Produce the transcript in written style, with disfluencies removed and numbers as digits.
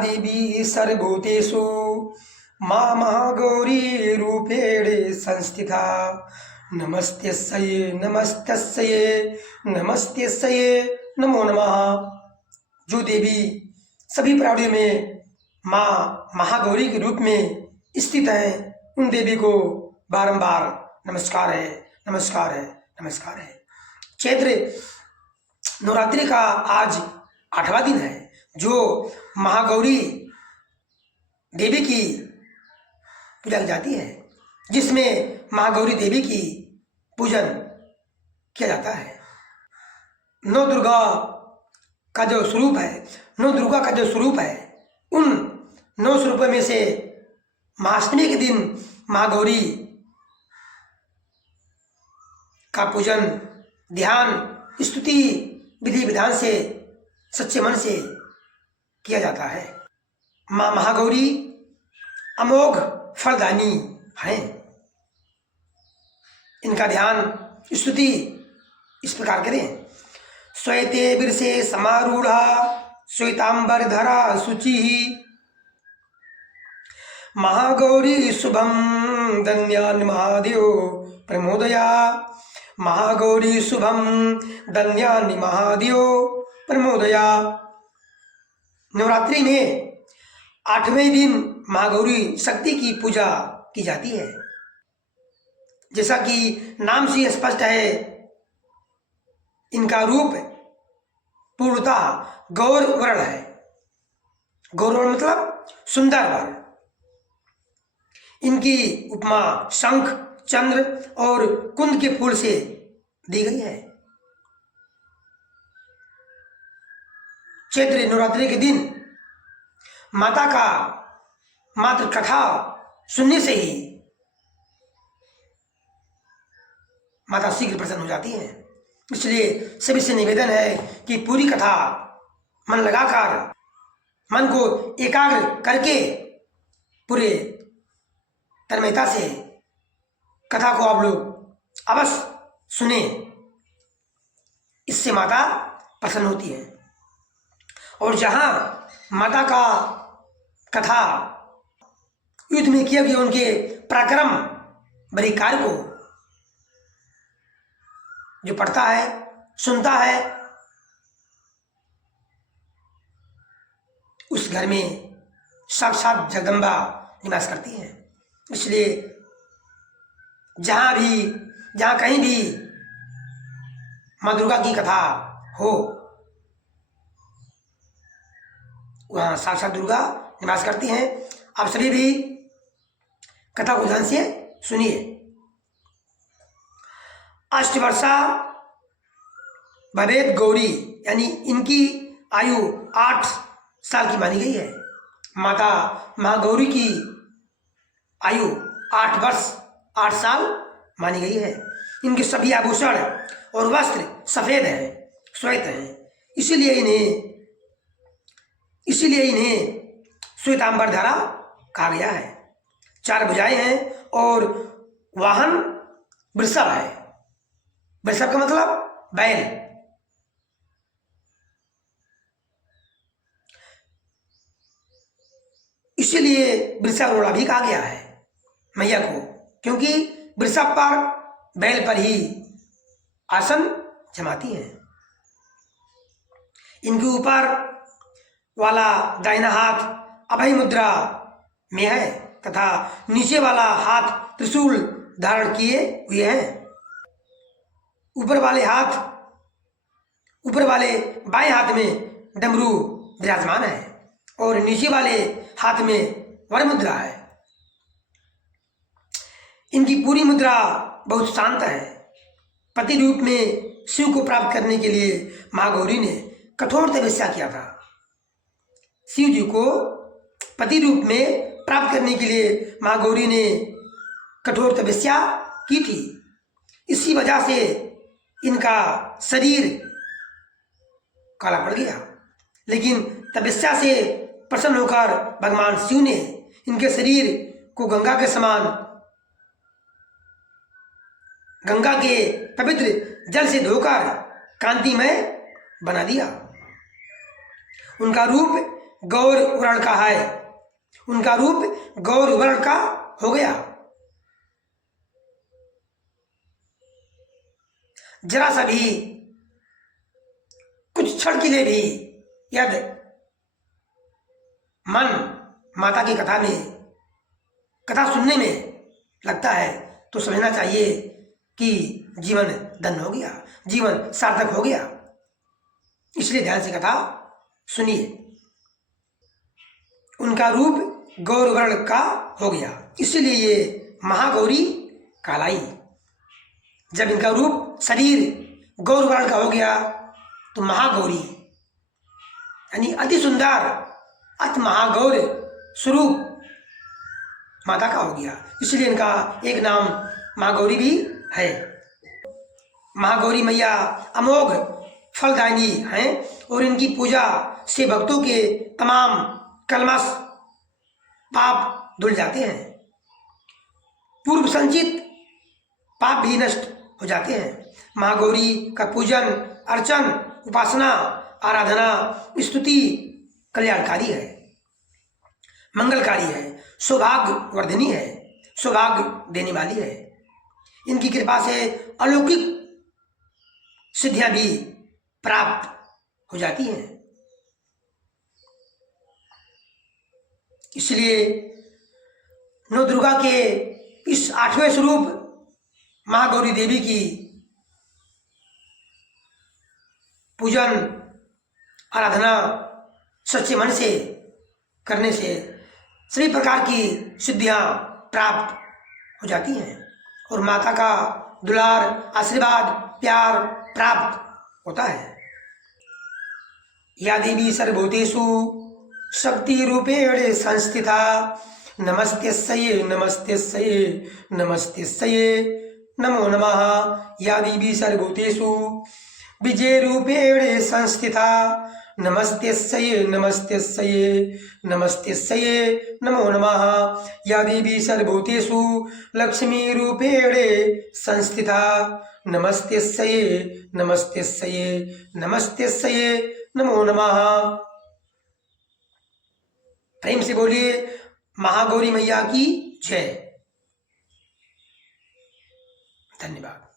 देवी सर्वभूतेषु मां महागौरी रूपेण संस्थिता। नमस्तेस्यै नमस्तस्यै नमस्तेस्यै नमो नमः। जो देवी सभी प्राणियों में माँ महागौरी के रूप में स्थित है, उन देवी को बारंबार नमस्कार है, नमस्कार है, नमस्कार है। चैत्र नवरात्रि का आज 8वां दिन है, जो महागौरी देवी की पूजा की जाती है, जिसमें महागौरी देवी की पूजन किया जाता है। नौ दुर्गा का जो स्वरूप है, नौ दुर्गा का जो स्वरूप है, उन 9 स्वरूपों में से महाअष्टमी के दिन महागौरी का पूजन ध्यान स्तुति विधि विधान से सच्चे मन से किया जाता है। माँ महागौरी अमोघ फलदानी हैं। इनका ध्यान स्तुति इस प्रकार करें। श्वेते विरसे समारूढ़ा श्वेतांबरधरा शुचि महागौरी शुभम धन्यान महादेव प्रमोदया। महागौरी शुभम धन्यान महादेव प्रमोदया। नवरात्रि में 8वें दिन महागौरी शक्ति की पूजा की जाती है। जैसा कि नाम से स्पष्ट है, इनका रूप पूर्णतः गौर वर्ण है। गौर वर्ण मतलब सुंदर वर्ण। इनकी उपमा शंख, चंद्र और कुंद के फूल से दी गई है। चैत्र नवरात्रि के दिन माता का मात्र कथा सुनने से ही माता शीघ्र प्रसन्न हो जाती है। इसलिए सभी से निवेदन है कि पूरी कथा मन लगाकर, मन को एकाग्र करके पूरे तन्मयता से कथा को आप लोग अवश्य सुने। इससे माता प्रसन्न होती है। और जहाँ माता का कथा युद्ध में किया गया उनके पराक्रम बड़े कार्य को जो पढ़ता है, सुनता है, उस घर में साक्षात जगदम्बा निवास करती है। इसलिए जहाँ कहीं भी माँ दुर्गा की कथा हो, वहाँ साक्षात दुर्गा निवास करती हैं। आप सभी भी कथा को ध्यान से सुनिए। अष्टवर्षा भवेत गौरी, यानी इनकी आयु 8 साल की मानी गई है। माता महागौरी की आयु 8 वर्ष 8 साल मानी गई है। इनके सभी आभूषण और वस्त्र सफेद हैं, श्वेत हैं। इसीलिए इन्हें श्वेतांबरधरा कहा गया है। 4 भुजाएं हैं और वाहन वृषभ है। वृषभ का मतलब बैल। इसीलिए वृषारूढ़ा भी कहा गया है मैया को, क्योंकि वृषभ पर, बैल पर ही आसन जमाती हैं। इनके ऊपर वाला दाहिना हाथ अभय मुद्रा में है तथा नीचे वाला हाथ त्रिशूल धारण किए हुए हैं। ऊपर वाले बाएं हाथ में डमरू विराजमान है और नीचे वाले हाथ में वर मुद्रा है। इनकी पूरी मुद्रा बहुत शांत है। पति रूप में शिव को प्राप्त करने के लिए महागौरी ने कठोर तपस्या किया था। शिव जी को पति रूप में प्राप्त करने के लिए महागौरी ने कठोर तपस्या की थी। इसी वजह से इनका शरीर काला पड़ गया, लेकिन तपस्या से प्रसन्न होकर भगवान शिव ने इनके शरीर को गंगा के समान, गंगा के पवित्र जल से धोकर कांतिमय बना दिया। उनका रूप गौर वर्ण का है, उनका रूप गौर वर्ण का हो गया। जरा सा भी, कुछ क्षण के लिए भी यदि मन माता की कथा सुनने में लगता है तो समझना चाहिए कि जीवन धन्य हो गया, जीवन सार्थक हो गया। इसलिए ध्यान से कथा सुनिए। उनका रूप गौर वर्ण का हो गया, इसलिए ये महागौरी कहलाई। जब इनका रूप शरीर गौर वर्ण का हो गया तो महागौरी यानी अति सुंदर, अति महागौर स्वरूप माता का हो गया। इसलिए इनका एक नाम महागौरी भी है। महागौरी मैया अमोघ फलदायिनी हैं और इनकी पूजा से भक्तों के तमाम कलमश पाप धुल जाते हैं, पूर्व संचित पाप भी नष्ट हो जाते हैं। महागौरी का पूजन, अर्चन, उपासना, आराधना, स्तुति कल्याणकारी है, मंगलकारी है, सौभाग्यवर्धिनी है, सौभाग्य देने वाली है। इनकी कृपा से अलौकिक सिद्धियां भी प्राप्त हो जाती हैं। इसलिए नौ दुर्गा के इस 8वें स्वरूप महागौरी देवी की पूजन, आराधना सच्चे मन से करने से सभी प्रकार की सिद्धियां प्राप्त हो जाती हैं और माता का दुलार, आशीर्वाद, प्यार प्राप्त होता है। या देवी सर्वभूतेषु शक्ति रूपेण संस्थिता नमस्तेस्यै नमस्तेस्यै नमस्तेस्यै नमो नमः। या देवी सर्वभूतेषु विजय रूपेण संस्थिता नमस्तेस्यै नमस्तेस्यै नमस्तेस्यै नमो नमः। या देवी सर्वभूतेषु लक्ष्मी रूपेण संस्थिता नमस्तेस्यै नमस्तेस्यै नमस्तेस्यै नमो नमः। प्रेम से बोलिए महागौरी मैया की जय। धन्यवाद।